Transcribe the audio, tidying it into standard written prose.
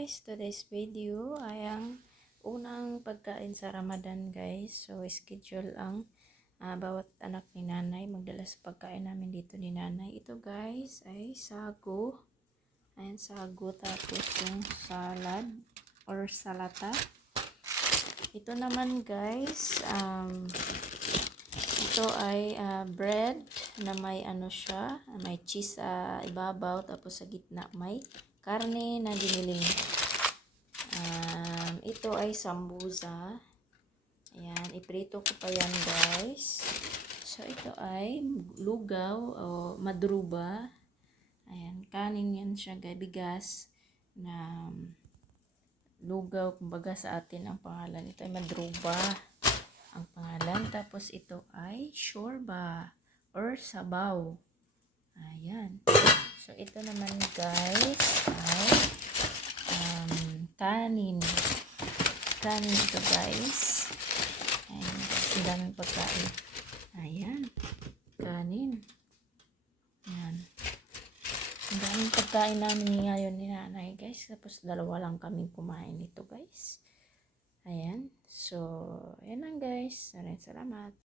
guys, today's video ay ang unang pagkain sa Ramadan guys. So schedule ang bawat anak ni nanay magdala sa pagkain namin dito ni nanay. Ito guys ay sago. Ayan sago, tapos yung salad or salata. Ito naman guys, ito ay bread na may ano siya, may cheese sa ibabaw, tapos sa gitna may karne na giniling. Ito ay sambusa. Ayan, iprito ko pa yan guys. So ito ay lugaw o madruba. Ayan, kanin yan siya guys, bigas na lugaw, kumbaga sa atin ang pangalan. Ito ay madruba ang pangalan. Tapos ito ay shorba or sabaw. Ayan. So ito naman guys ay kanin. Kanin ito guys. Ayan, ang daming pagkain. Ayan. Kanin. Ayan. Ang daming pagkain namin ngayon ni nanay guys. Tapos dalawa lang kaming kumain nito guys. Ayan. So, ayan lang guys. Maraming salamat.